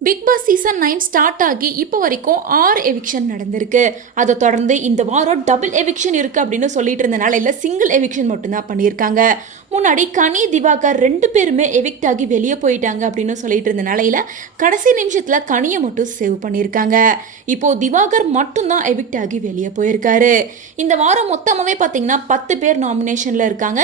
Big Boss season 9 start ஆகி இப்போ வரைக்கும் 6 எவிக்ஷன் நடந்திருக்கு. அதை தொடர்ந்து இந்த வாரம் டபுள் எவிக்ஷன் இருக்குது அப்படின்னு சொல்லிட்டு இருந்தனால இல்லை சிங்கிள் எவிக்ஷன் மட்டும்தான் பண்ணியிருக்காங்க. முன்னாடி கனி திவாகர் 2 பேருமே எவிக்ட் ஆகி வெளியே போயிட்டாங்க அப்படின்னு சொல்லிட்டு இருந்த நிலையில் கடைசி நிமிஷத்தில் கனியை மட்டும் சேவ் பண்ணியிருக்காங்க. இப்போது திவாகர் மட்டும்தான் எவிக்ட் ஆகி வெளியே போயிருக்காரு. இந்த வாரம் மொத்தமாகவே பார்த்தீங்கன்னா 10 பேர் நாமினேஷனில் இருக்காங்க.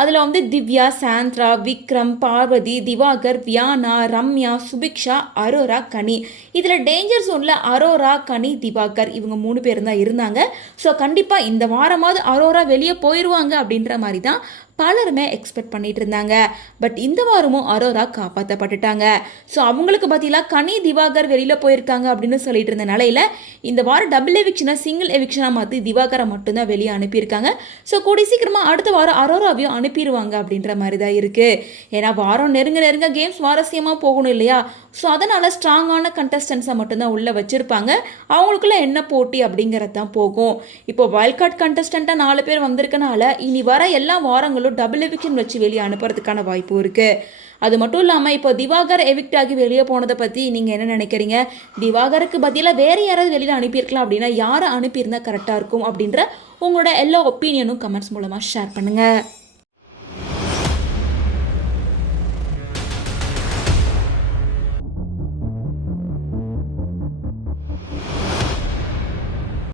அதில் வந்து திவ்யா, சாந்த்ரா, விக்ரம், பார்வதி, திவாகர், வியானா, ரம்யா, சுபிக்ஷா, அரோரா, கனி. இதில் டேஞ்சர் ஜோனில் அரோரா, கனி, திவாகர் இவங்க 3 பேர் தான் இருந்தாங்க. ஸோ கண்டிப்பாக இந்த வாரமாவது அரோரா வெளியே போயிடுவாங்க அப்படின்ற மாதிரி தான் பலருமே எக்ஸ்பெக்ட் பண்ணிட்டு இருந்தாங்க. பட் இந்த வாரமும் அரோரா காப்பாற்றப்பட்டுட்டாங்க. ஸோ அவங்களுக்கு பதிலாக கனி, திவாகர் வெளியில் போயிருக்காங்க அப்படின்னு சொல்லிட்டு இருந்த நிலையில் இந்த வாரம் டபுள் எவிக்ஷனை சிங்கிள் எவிக்ஷனாக மாற்றி திவாகரை மட்டும்தான் வெளியே அனுப்பியிருக்காங்க. ஸோ கூடி சீக்கிரமாக அடுத்த வாரம் அரோராவையும் அனுப்பிடுவாங்க அப்படின்ற மாதிரி தான் இருக்குது. ஏன்னா வாரம் நெருங்க கேம்ஸ் சுவாரஸ்யமாக போகணும் இல்லையா? ஸோ அதனால் ஸ்ட்ராங்கான கண்டஸ்டன்ஸை மட்டும்தான் உள்ளே வச்சுருப்பாங்க. அவங்களுக்குள்ள என்ன போட்டி அப்படிங்கிறது தான் போகும். இப்போ வைல்ட் கார்டு கண்டஸ்டண்ட்டாக 4 பேர் வந்திருக்கனால இனி வர எல்லா வாரங்களும் டபுள் எவிக்ஷன் வச்சு வெளியே அனுப்புறதுக்கான வாய்ப்பு இருக்குது. அது மட்டும் இல்லாமல் இப்போ திவாகர் எவிக்ட் ஆகி வெளியே போனதை பற்றி நீங்கள் என்ன நினைக்கிறீங்க? திவாகருக்கு பதிலாக வேறு யாராவது வெளியில் அனுப்பியிருக்கலாம் அப்படின்னா யாரை அனுப்பியிருந்தால் கரெக்டாக இருக்கும் அப்படின்ற உங்களோட எல்லா ஒப்பீனியனும் கமெண்ட்ஸ் மூலமாக ஷேர் பண்ணுங்கள்.